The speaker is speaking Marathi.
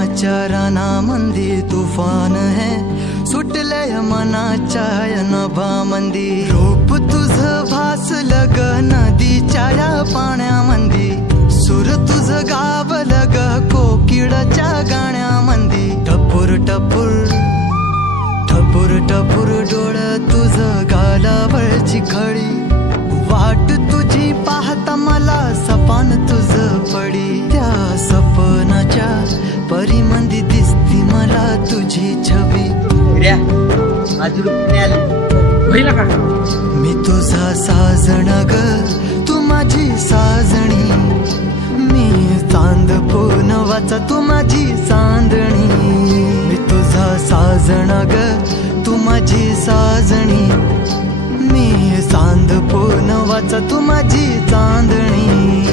प्रेमाच्या रानामंदी तुफान है सुटलय मनाच्या नभामंदी रूप तुझं भासलं ग नदीच्या या पाण्यामंदी सुर तुझं गावलं ग कोकिळाच्या गाण्यामंदी टपूर टपूर टपूर टपूर डोळं तुझं गालावरची खळी वाट तुझी पाहता मला सपान तुझं पडी त्या सपनाच्या परीमंदी दिसती मला तुझी छबी मी तुझा साजण ग तू माझी साजणी मी चांद पूनवाचा तू माझी चांदणी मी तुझा साजण ग तू माझी साजणी मी चांद पूनवाचा तू माझी चांदणी